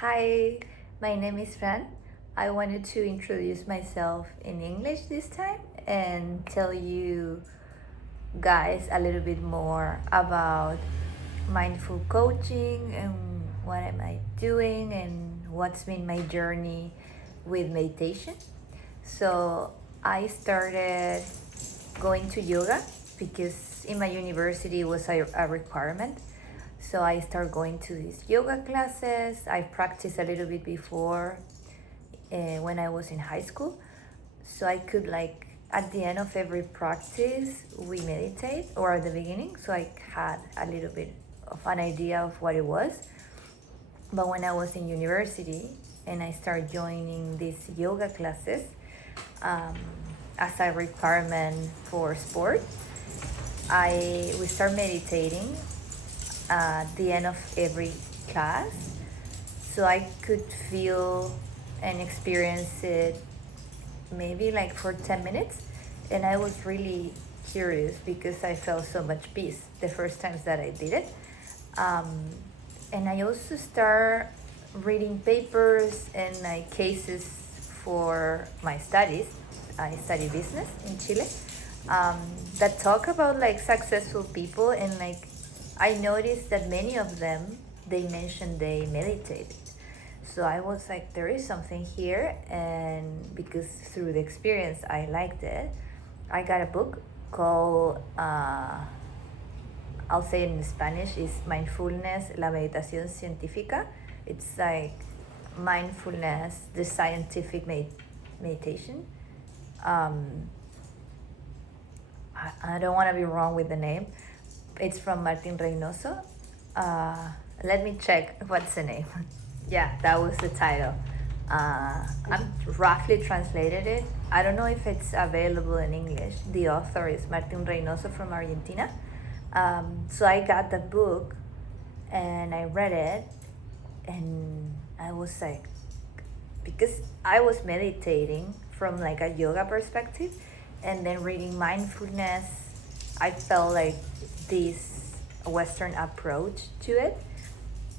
Hi, my name is Fran. I wanted to introduce myself in English this time and tell you guys a little bit more about mindful coaching and what am I doing and what's been my journey with meditation. So, I started going to yoga because in my university it was a requirement. So I started going to these yoga classes. I practiced a little bit before when I was in high school. So I could at the end of every practice we meditate or at the beginning. So I had a little bit of an idea of what it was. But when I was in university and I started joining these yoga classes um, as a requirement for sport, we start meditating at the end of every class, so I could feel and experience it maybe like for 10 minutes. And I was really curious because I felt so much peace the first times that I did it. And I also start reading papers and like cases for my studies. I study business in Chile, that talk about like successful people, and like I noticed that many of them they mentioned they meditated. So I was like, there is something here, and because through the experience I liked it, I got a book called I'll say it in Spanish, is Mindfulness, la meditación científica. It's like mindfulness, the scientific meditation. I don't want to be wrong with the name. It's from Martin Reynoso. Let me check what's the name. Yeah, that was the title. I'm roughly translated it. I don't know if it's available in English. The author is Martin Reynoso from Argentina. So I got the book and I read it, and I was like, because I was meditating from like a yoga perspective, and then reading mindfulness, I felt like this Western approach to it.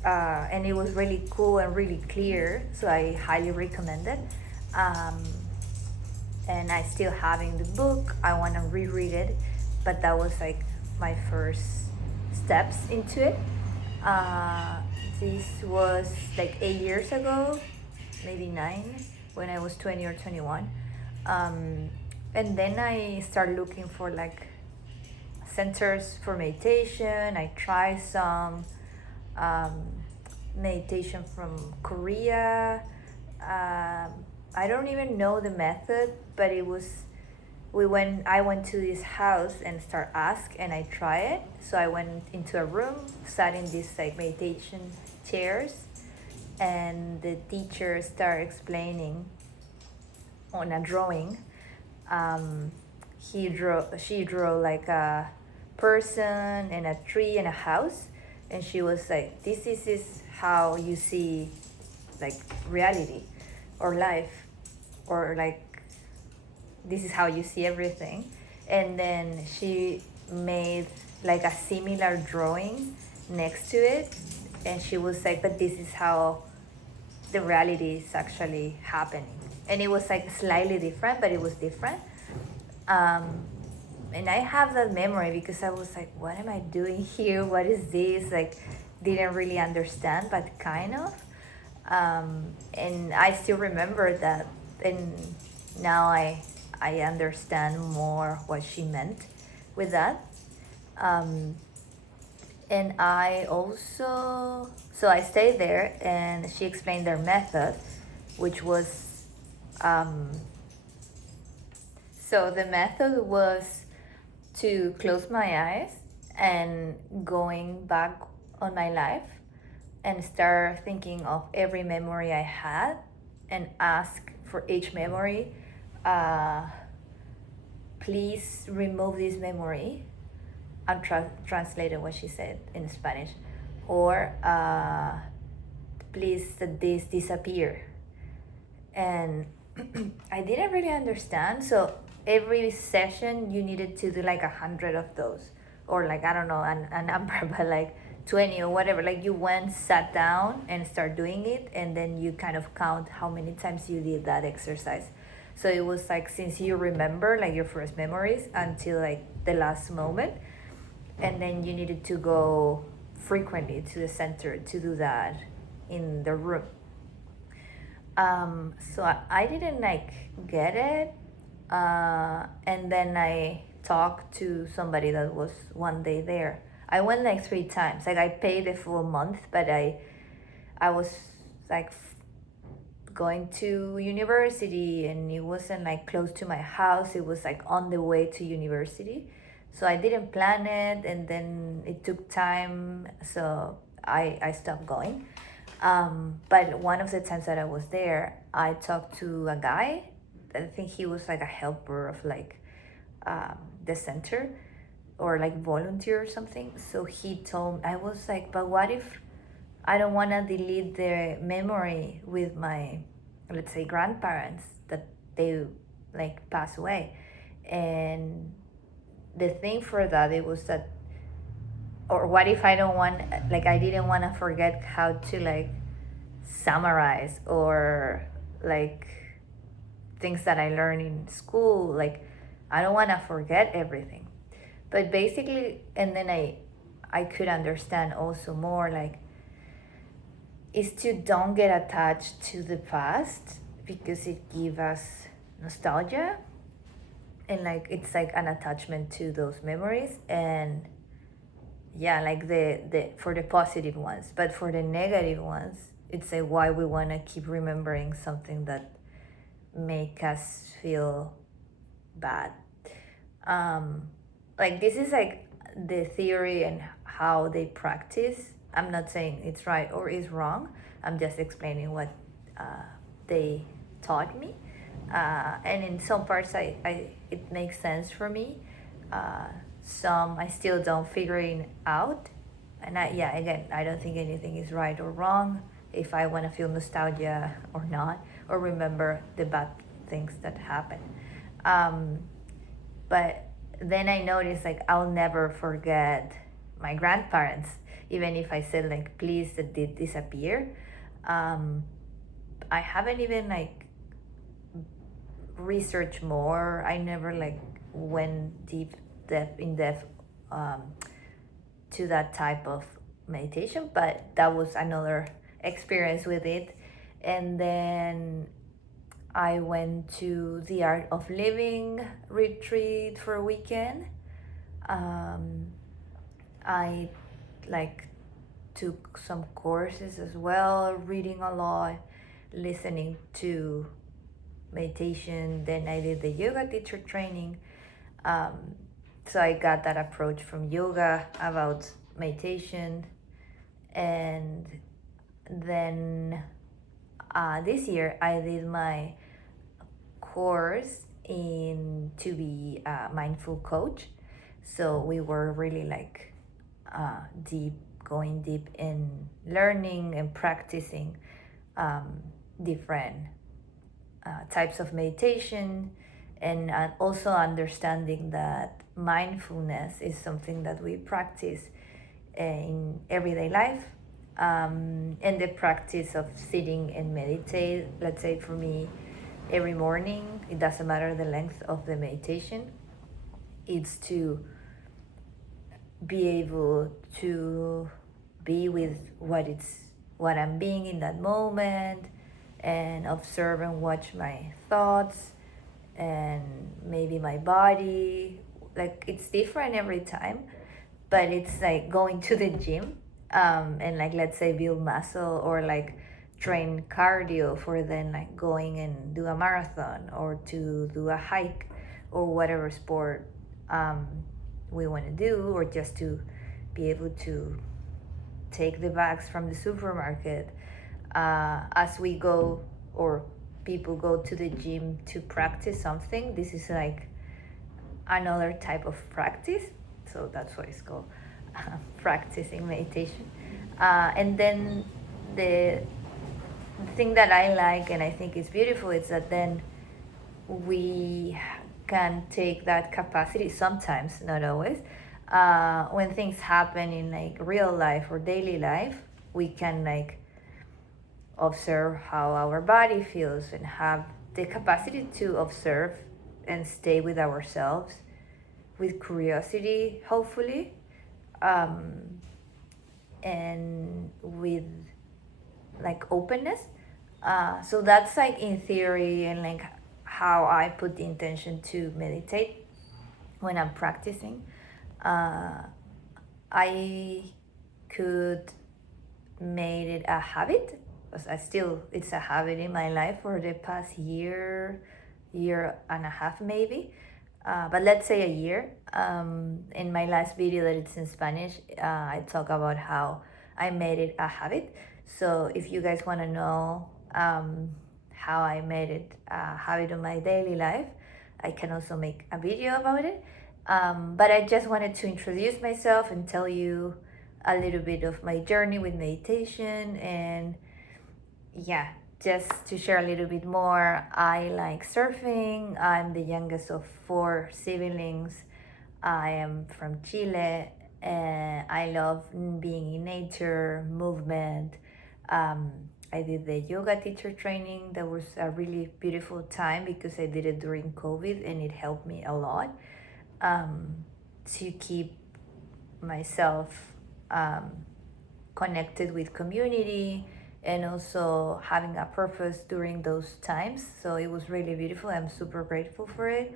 And it was really cool and really clear, so I highly recommend it. And I still having the book. I want to reread it, but that was like my first steps into it. This was like 8 years ago, maybe 9, when I was 20 or 21. And then I started looking for like centers for meditation. I tried some meditation from Korea. I don't even know the method, but it was I went to this house and start ask, and I try it. So I went into a room, sat in these like meditation chairs, and the teacher started explaining on a drawing. She drew like a person and a tree and a house, and she was like, this is how you see like reality or life, or like this is how you see everything. And then she made like a similar drawing next to it, and she was like, but this is how the reality is actually happening. And it was like slightly different, but it was different. And I have that memory because I was like, what am I doing here? What is this? Like, didn't really understand, but kind of. And I still remember that. And now I understand more what she meant with that. And I also, so I stayed there, and she explained their method, which was, so the method was to close my eyes and going back on my life and start thinking of every memory I had, and ask for each memory, please remove this memory. I'm translating what she said in Spanish. Or please let this disappear. And I didn't really understand. So every session you needed to do like 100 of those, or like, I don't know a number, but like 20 or whatever, like you went, sat down and start doing it, and then you kind of count how many times you did that exercise. So it was like since you remember like your first memories until like the last moment, and then you needed to go frequently to the center to do that in the room. So I didn't like get it, and then I talked to somebody that was one day there. I went like 3 times. Like I paid the full month, but I was like going to university, and it wasn't like close to my house. It was like on the way to university, so I didn't plan it, and then it took time, so I stopped going. But one of the times that I was there, I talked to a guy. I think he was like a helper of like the center, or like volunteer or something. So he told, I was like, but what if I don't want to delete the memory with my, let's say, grandparents, that they like pass away? And the thing for that, it was that, or what if I don't want, like I didn't want to forget how to like summarize, or like things that I learned in school, like I don't want to forget everything. But basically, and then I could understand also more like is to don't get attached to the past, because it gives us nostalgia, and like it's like an attachment to those memories. And yeah, like the for the positive ones, but for the negative ones, it's like why we want to keep remembering something that make us feel bad. Like this is like the theory and how they practice. I'm not saying it's right or is wrong. I'm just explaining what they taught me, and in some parts I it makes sense for me. Some I still don't figure it out, and yeah, again, I don't think anything is right or wrong. If I want to feel nostalgia or not, or remember the bad things that happen, but then I noticed like I'll never forget my grandparents, even if I said like please that did disappear. I haven't even like researched more. I never like went in depth to that type of meditation, but that was another experience with it. And then I went to the Art of Living retreat for a weekend. I like took some courses as well, reading a lot, listening to meditation. Then I did the yoga teacher training. So I got that approach from yoga about meditation. And then this year I did my course in to be a mindful coach. So we were really like going deep in learning and practicing different types of meditation, and also understanding that mindfulness is something that we practice in everyday life, and the practice of sitting and meditate, let's say for me, every morning, it doesn't matter the length of the meditation, it's to be able to be with what I'm being in that moment, and observe and watch my thoughts and maybe my body. Like it's different every time, but it's like going to the gym, and like let's say build muscle, or like train cardio for then like going and do a marathon, or to do a hike, or whatever sport we want to do, or just to be able to take the bags from the supermarket as we go, or people go to the gym to practice something. This is like another type of practice, so that's why it's called practicing meditation. And then the thing that I like and I think is beautiful is that then we can take that capacity, sometimes, not always, when things happen in like real life or daily life, we can like observe how our body feels and have the capacity to observe and stay with ourselves with curiosity, hopefully, um, and with like openness. So that's like in theory and like how I put the intention to meditate when I'm practicing. I could made it a habit, because it's a habit in my life for the past year and a half maybe, but let's say a year. In my last video that it's in Spanish, I talk about how I made it a habit. So if you guys want to know how I made it a habit in my daily life, I can also make a video about it. But I just wanted to introduce myself and tell you a little bit of my journey with meditation, and yeah, just to share a little bit more. I like surfing. I'm the youngest of four siblings. I am from Chile, and I love being in nature, movement. um, I did the yoga teacher training. That was a really beautiful time because I did it during COVID, and it helped me a lot to keep myself um, connected with community and also having a purpose during those times. So it was really beautiful. I'm super grateful for it.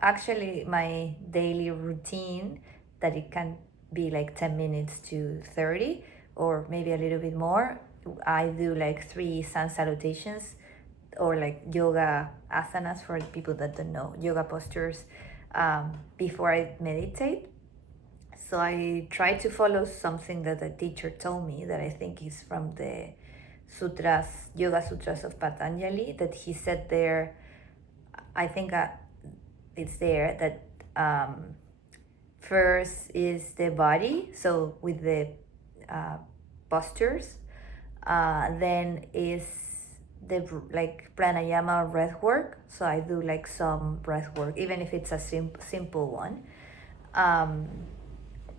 Actually, my daily routine, that it can be like 10 minutes to 30 or maybe a little bit more. I do like 3 sun salutations, or like yoga asanas for people that don't know, yoga postures, before I meditate. So I try to follow something that the teacher told me, that I think is from the sutras, Yoga Sutras of Patanjali, that he said there. I think it's there that first is the body, so with the postures, then is the like pranayama breath work. So I do like some breath work, even if it's a simple one.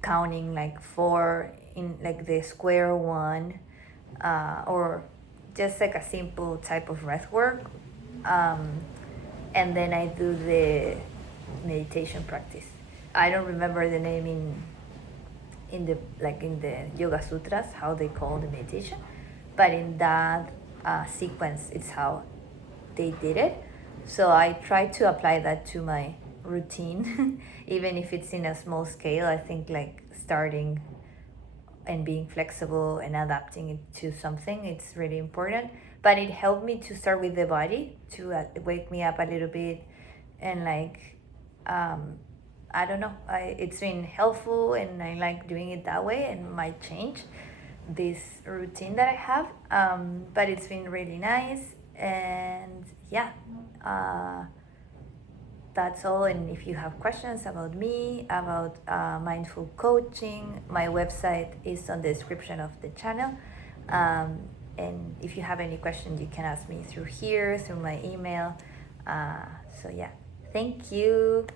Counting like 4 in like the square one, or just like a simple type of breath work. And then I do the meditation practice. I don't remember the name in the like in the Yoga Sutras how they call the meditation, but in that sequence it's how they did it. So I try to apply that to my routine, even if it's in a small scale. I think like starting and being flexible and adapting it to something, it's really important. But it helped me to start with the body, to wake me up a little bit, and like I don't know, it's been helpful, and I like doing it that way, and might change this routine that I have. But it's been really nice, and yeah, that's all. And if you have questions about me, about mindful coaching, my website is on the description of the channel. And if you have any questions, you can ask me through here, through my email. So yeah, thank you.